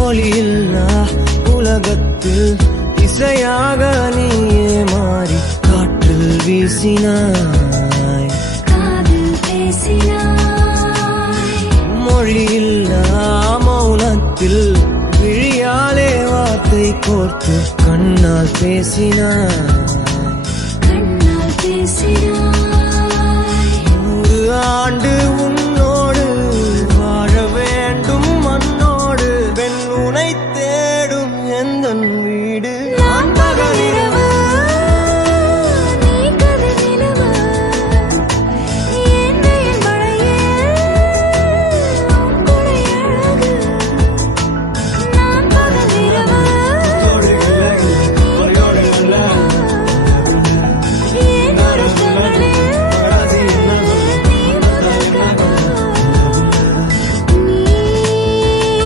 ஒளியில்லா உலகத்தில் இசையாக நீயே மாறி காற்றில் வீசினாய், காதில் பேசினாய். மொழியில்லா மௌனத்தில் விழியாலே வார்த்தை கோர்த்து கண்ணால் பேசினாய், கண்ணால் பேசினாய்.